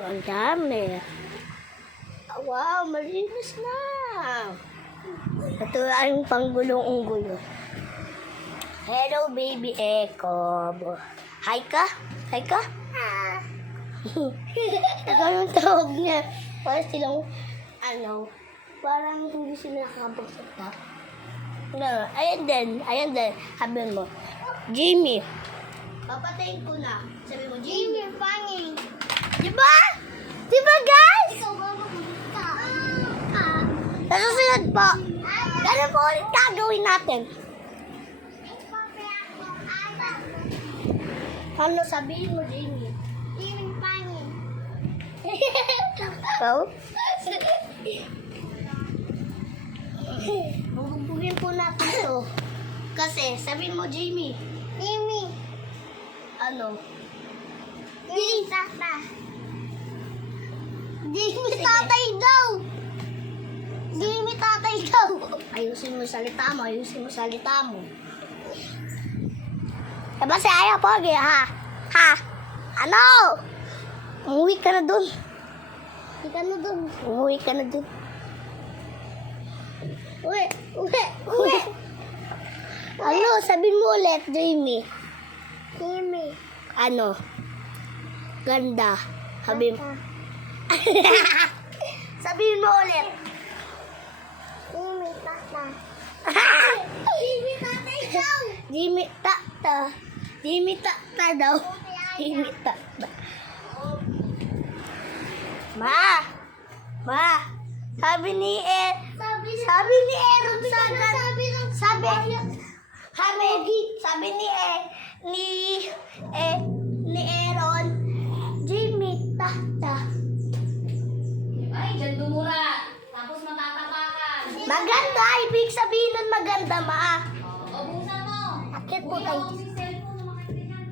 Ang dami. Wow, malinis na. Ito ang panggulong unggulo. Hello, baby Echo. Hi ka? Hi ka? Ikaw yung tawag niya. Parang silang, parang hindi sila nakakapagsalita. No, ayan din. Sabihin mo, Jimmy. Papatayin ko na. Sabi mo, Jimmy, funny. Diba? Diba, guys? Sa susunod po, ganun po ulit gagawin natin. Ano sabihin mo, Jamie? Jimmy, funny. Ikaw? Bubugbugin po natin ito. Kasi, sabihin mo, Jamie. Jimmy. Ano? Jimmy, tata. Jimmy, tatay daw. Jimmy, tatay daw. Ayusin mo salita mo. Diba si Aya Pogi, ha? Ha? Ano? Umuwi ka na dun. Uwi. Ano? Sabihin mo ulit, Jamie. Jimmy. Ano? Ganda. Sabihin mo. Sabihin mo ulit. Jimmy, tata. Jimmy, tatay daw. Jimmy Tata daw. Jimmy Tata. Ma. Sabi ni Aaron ni Aaron, Jimmy Tata. Ay, dyan dumura. Tapos matatapakan. Maganda, ibig sabihin nun maganda, ma. O, buksan mo. Bakit po Kuya, tayo? ako si cellphone na makaintindihan.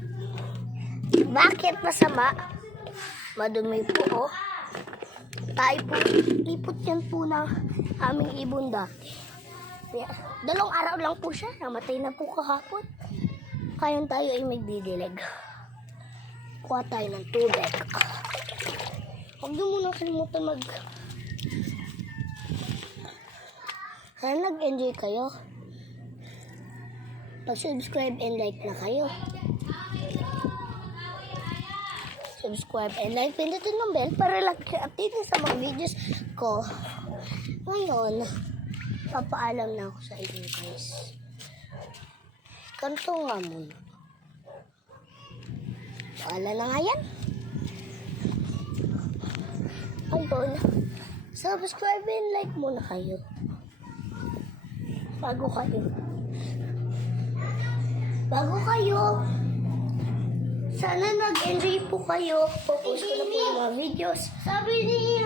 Bakit masama? Madumi po, oh. Tayo po, lipot yan po ng aming ibon dati. 2 araw lang po siya, namatay na po kahapon. Kayon tayo ay magdidilig. Kuha tayo ng tubig. Huwag nyo muna kalimutan Sana nag-enjoy kayo. Pag-subscribe and like na kayo. Subscribe and like. Pindutin ng bell para update sa mga videos ko. Ngayon, papaalam na ako sa inyo, guys. Kanto nga muna. Paala na nga yan. Ayun. Subscribe and like muna kayo. Bago kayo. Sana nag-enjoy po kayo. Focus ko na po yung mga videos. Sabi ni